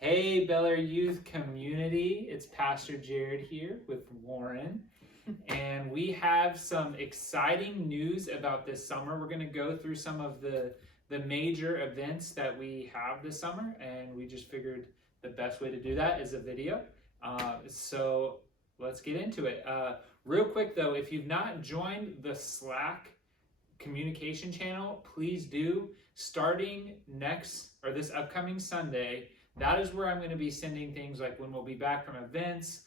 Hey, Bel Air Youth Community, it's Pastor Jared here with Lauren, and we have some exciting news about this summer. We're going to go through some of the major events that we have this summer, and we just figured the best way to do that is a video. So let's get into it. Real quick though, if you've not joined the Slack communication channel, please do. Starting this upcoming Sunday, that is where I'm going to be sending things like when we'll be back from events,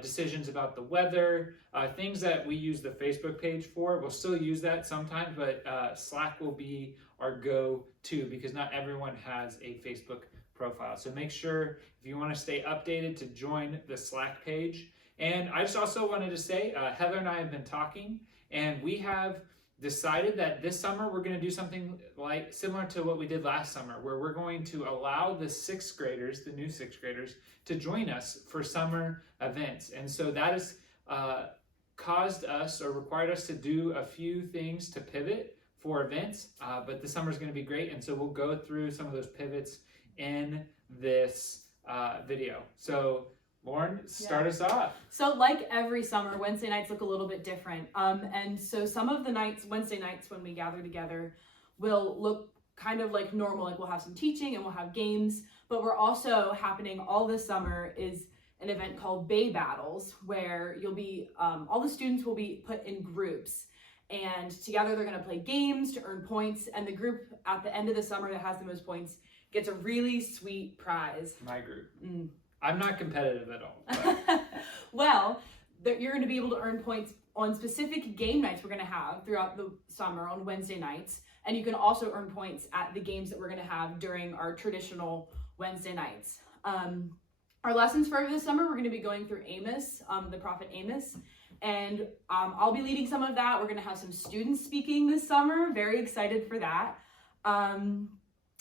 decisions about the weather, things that we use the Facebook page for. We'll still use that sometimes, but Slack will be our go-to because not everyone has a Facebook profile. So make sure if you want to stay updated to join the Slack page. And I just also wanted to say, Heather and I have been talking, and we have decided that this summer we're going to do something like similar to what we did last summer, where we're going to allow the sixth graders, the new sixth graders, to join us for summer events. And so that has caused us or required us to do a few things to pivot for events, but the summer is going to be great. And so we'll go through some of those pivots in this video. So Lauren, start us off. So like every summer, Wednesday nights look a little bit different. And so some of the nights, Wednesday nights when we gather together, will look kind of like normal, like we'll have some teaching and we'll have games, but we're also happening all this summer is an event called Bay Battles, where you'll be, all the students will be put in groups, and together they're gonna play games to earn points, and the group at the end of the summer that has the most points gets a really sweet prize. My group. I'm not competitive at all. Well, you're going to be able to earn points on specific game nights we're going to have throughout the summer on Wednesday nights. And you can also earn points at the games that we're going to have during our traditional Wednesday nights. Our lessons for this summer, we're going to be going through Amos, the prophet Amos. And I'll be leading some of that. We're going to have some students speaking this summer. Very excited for that. And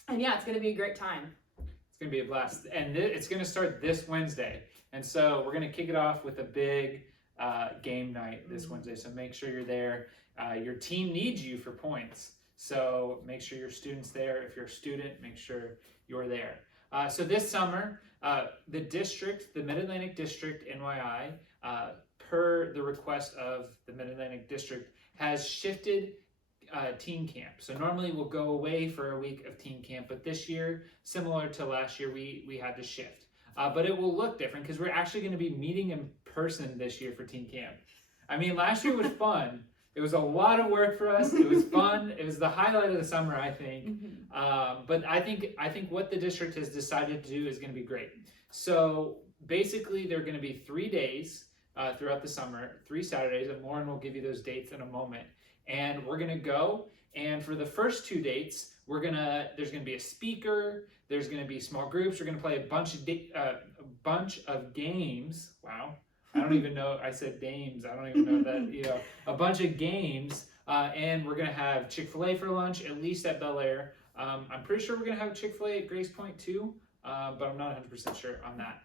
yeah, it's going to be a great time. It's going to be a blast. And it's going to start this Wednesday. And so we're going to kick it off with a big game night this Wednesday. So make sure you're there. Your team needs you for points. So make sure your student's there. If you're a student, make sure you're there. So this summer, the district, the Mid-Atlantic District, NYI, per the request of the Mid-Atlantic District, has shifted teen camp. So normally we'll go away for a week of teen camp, but this year, similar to last year, we had to shift. But it will look different because we're actually going to be meeting in person this year for teen camp. I mean, last year was fun. It was a lot of work for us. It was fun. It was the highlight of the summer, I think. But I think what the district has decided to do is going to be great. So basically, there are going to be 3 days throughout the summer, 3 Saturdays, and Lauren will give you those dates in a moment. And we're gonna go, and for the first 2 dates, there's gonna be a speaker, there's gonna be small groups, we're gonna play a bunch of games. Wow, I don't even know, I said games, I don't even know that, a bunch of games, and we're gonna have Chick-fil-A for lunch, at least at Bel Air. I'm pretty sure we're gonna have Chick-fil-A at Grace Point too, but I'm not 100% sure on that.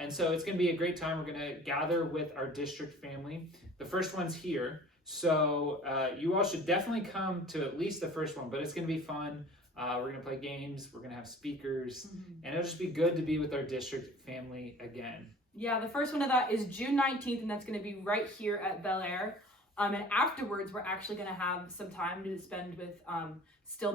And so it's gonna be a great time. We're gonna gather with our district family. The first one's here. So you all should definitely come to at least the first one, but it's going to be fun. We're going to play games, we're going to have speakers, and it'll just be good to be with our district family again. Yeah, the first one of that is June 19th, and that's going to be right here at Bel Air. And afterwards, we're actually going to have some time to spend with Still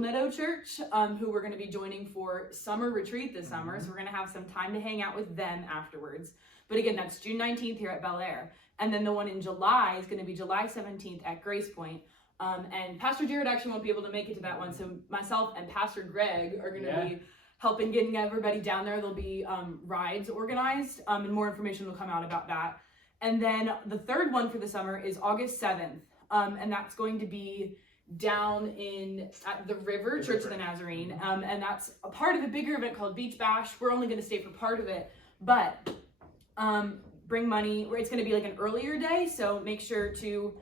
Meadow Church, who we're going to be joining for summer retreat this summer. So we're going to have some time to hang out with them afterwards. But again, that's June 19th here at Bel Air. And then the one in July is going to be July 17th at Grace Point. And Pastor Jared actually won't be able to make it to that one. So myself and Pastor Greg are going to be helping getting everybody down there. There'll be rides organized, and more information will come out about that. And then the third one for the summer is August 7th. And that's going to be down at the River, Church of the Nazarene. And that's a part of a bigger event called Beach Bash. We're only going to stay for part of it, but bring money. It's going to be like an earlier day, so make sure to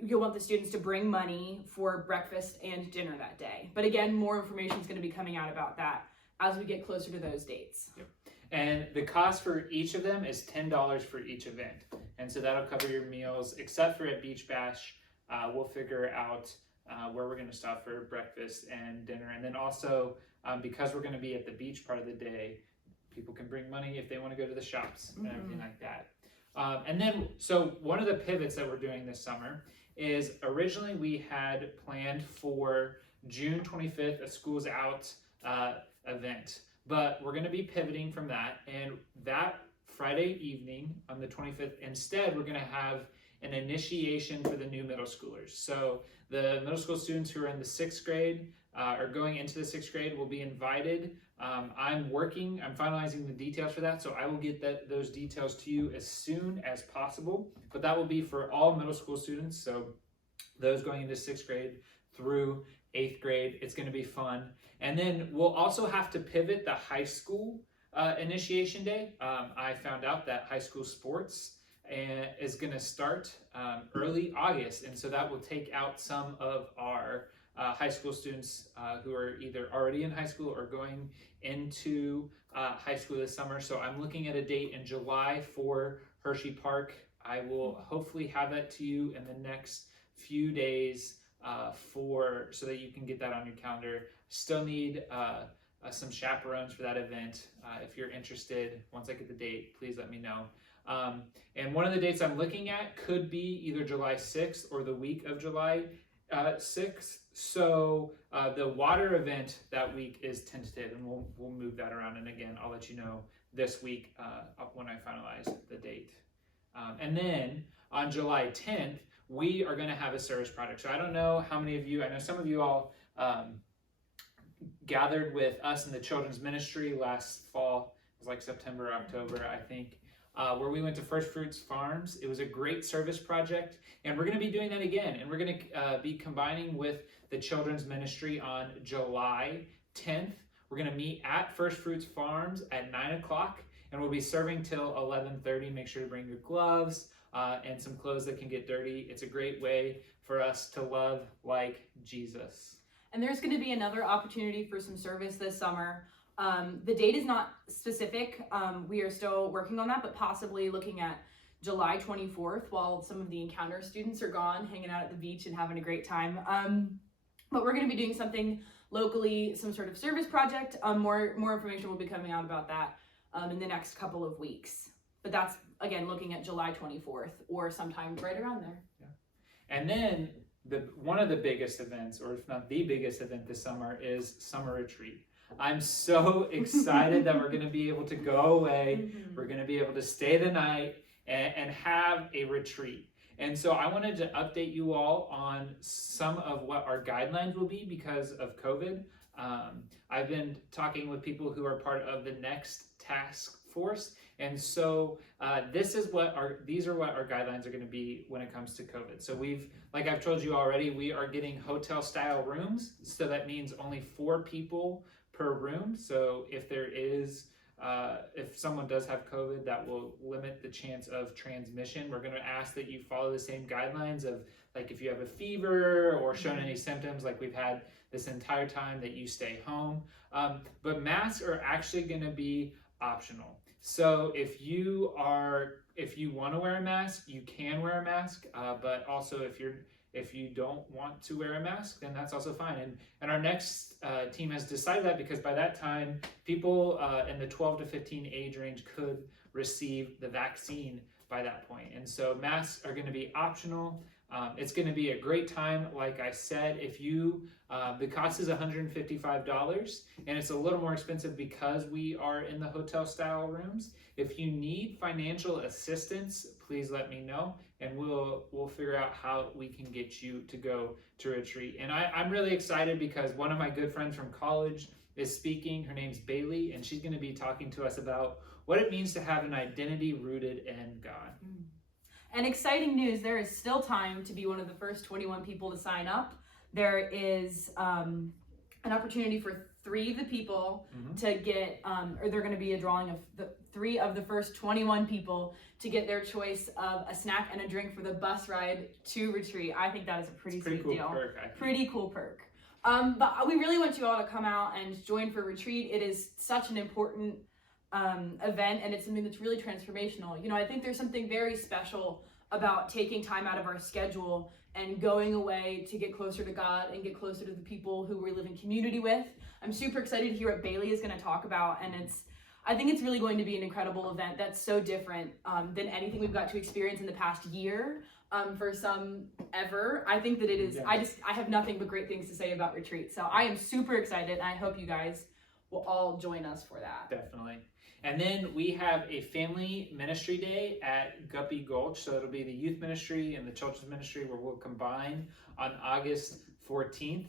you'll want the students to bring money for breakfast and dinner that day. But again, more information is going to be coming out about that as we get closer to those dates. Yep. And the cost for each of them is $10 for each event, and so that'll cover your meals, except for at Beach Bash. We'll figure out where we're going to stop for breakfast and dinner, and then also because we're going to be at the beach part of the day, people can bring money if they want to go to the shops and everything like that. And then, so one of the pivots that we're doing this summer is originally we had planned for June 25th, a Schools Out event, but we're going to be pivoting from that. And that Friday evening on the 25th, instead, we're going to have an initiation for the new middle schoolers. So the middle school students who are in the 6th grade or going into the 6th grade will be invited. I'm finalizing the details for that, so I will get those details to you as soon as possible. But that will be for all middle school students, so those going into 6th grade through 8th grade. It's going to be fun. And then we'll also have to pivot the high school initiation day. I found out that high school sports is going to start early August, and so that will take out some of our high school students who are either already in high school or going into high school this summer. So I'm looking at a date in July for Hershey Park. I will hopefully have that to you in the next few days so that you can get that on your calendar. Still need some chaperones for that event. If you're interested, once I get the date, please let me know. And one of the dates I'm looking at could be either July 6th or the week of July 6th. So the water event that week is tentative, and we'll move that around. And again, I'll let you know this week when I finalize the date. And then on July 10th, we are going to have a service project. So I don't know how many of you, I know some of you all gathered with us in the children's ministry last fall. It was like September, October, I think, where we went to First Fruits Farms. It was a great service project, and we're going to be doing that again. And we're going to be combining with the children's ministry on July 10th. We're going to meet at First Fruits Farms at 9 o'clock, and we'll be serving till 11:30. Make sure to bring your gloves and some clothes that can get dirty. It's a great way for us to love like Jesus. And there's going to be another opportunity for some service this summer. The date is not specific. We are still working on that, but possibly looking at July 24th while some of the Encounter students are gone, hanging out at the beach and having a great time. But we're going to be doing something locally, some sort of service project. More information will be coming out about that in the next couple of weeks. But that's, again, looking at July 24th or sometime right around there. Yeah. And then one of the biggest events, or if not the biggest event this summer, is Summer Retreat. I'm so excited that we're going to be able to go away. Mm-hmm. We're going to be able to stay the night and have a retreat. And so I wanted to update you all on some of what our guidelines will be because of COVID. I've been talking with people who are part of the Next Task Force. And so these are what our guidelines are going to be when it comes to COVID. So like I've told you already, we are getting hotel style rooms. So that means only 4 people per room. So if if someone does have COVID, that will limit the chance of transmission. We're going to ask that you follow the same guidelines of, like, if you have a fever or shown any symptoms like we've had this entire time, that you stay home. But masks are actually going to be optional. So if you want to wear a mask, you can wear a mask. But also if you don't want to wear a mask, then that's also fine. And our next team has decided that because by that time, people in the 12 to 15 age range could receive the vaccine by that point. And so masks are going to be optional. It's going to be a great time. Like I said, the cost is $155, and it's a little more expensive because we are in the hotel style rooms. If you need financial assistance, please let me know, and we'll figure out how we can get you to go to retreat. And I'm really excited because one of my good friends from college is speaking. Her name's Bailey, and she's going to be talking to us about what it means to have an identity rooted in God. And exciting news, there is still time to be one of the first 21 people to sign up. There is an opportunity for 3 of the people to get, or they're going to be a drawing of the 3 of the first 21 people to get their choice of a snack and a drink for the bus ride to retreat. I think that is a pretty sweet cool deal. Perk, pretty cool perk. But we really want you all to come out and join for retreat. It is such an important event, and it's something that's really transformational. You know, I think there's something very special about taking time out of our schedule and going away to get closer to God and get closer to the people who we live in community with. I'm super excited to hear what Bailey is going to talk about, and I think it's really going to be an incredible event that's so different than anything we've got to experience in the past year. For some ever. I think that it is, Yeah. I have nothing but great things to say about Retreat. So I am super excited, and I hope you guys will all join us for that. Definitely. And then we have a family ministry day at Guppy Gulch. So it'll be the youth ministry and the children's ministry where we'll combine on August 14th.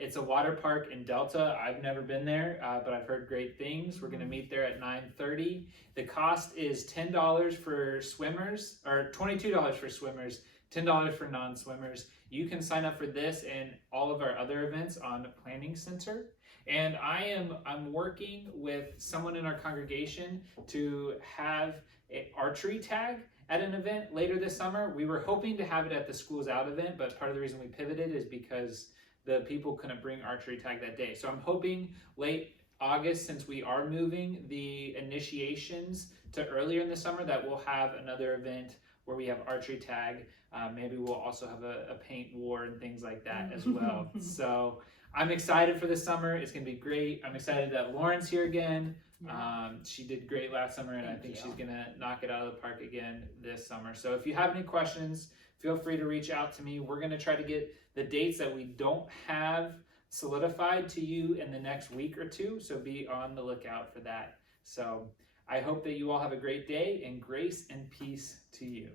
It's a water park in Delta. I've never been there, but I've heard great things. We're going to meet there at 9:30. The cost is $10 for swimmers, or $22 for swimmers, $10 for non-swimmers. You can sign up for this and all of our other events on Planning Center. And I'm working with someone in our congregation to have an archery tag at an event later this summer. We were hoping to have it at the Schools Out event, but part of the reason we pivoted is because the people couldn't bring archery tag that day. So I'm hoping late August, since we are moving the initiations to earlier in the summer, that we'll have another event where we have archery tag. Maybe we'll also have a paint war and things like that as well. So I'm excited for this summer. It's going to be great. I'm excited that Lauren's here again. Yeah. She did great last summer, and I think Thank she's you. going to knock it out of the park again this summer. So if you have any questions, feel free to reach out to me. We're going to try to get the dates that we don't have solidified to you in the next week or two. So be on the lookout for that. So I hope that you all have a great day, and grace and peace to you.